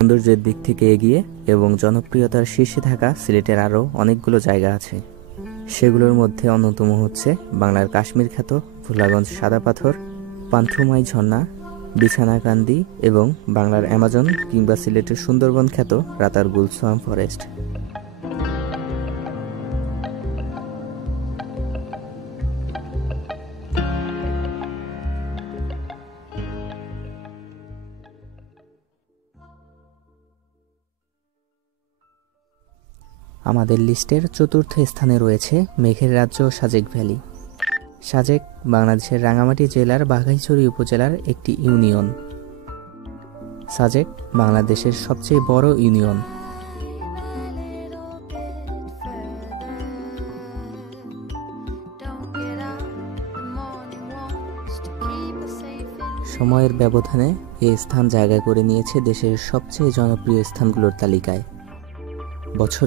সৌন্দর্যের দিক থেকে এগিয়ে এবং জনপ্রিয়তার শীর্ষে থাকা সিলেটের আরও অনেকগুলো জায়গা আছে। সেগুলোর মধ্যে অন্যতম হচ্ছে বাংলার কাশ্মীর খ্যাত ভোলাগঞ্জ সাদা পাথর, পান্থুমাই ঝর্ণা, বিছানাকান্দি এবং বাংলার অ্যামাজন কিংবা সিলেটের সুন্দরবন খ্যাত রাতারগুল সোয়াম্প ফরেস্ট। আমাদের লিস্টের চতুর্থ স্থানে রয়েছে মেঘের রাজ্য সাজেক ভ্যালি। সাজেক বাংলাদেশের রাঙ্গামাটি জেলার বাঘাইছড়ি উপজেলার একটি ইউনিয়ন। সাজেক বাংলাদেশের সবচেয়ে বড় ইউনিয়ন। সময়ের ব্যবধানে এই স্থান জায়গা করে নিয়েছে দেশের সবচেয়ে জনপ্রিয় স্থানগুলোর তালিকায়। বছরে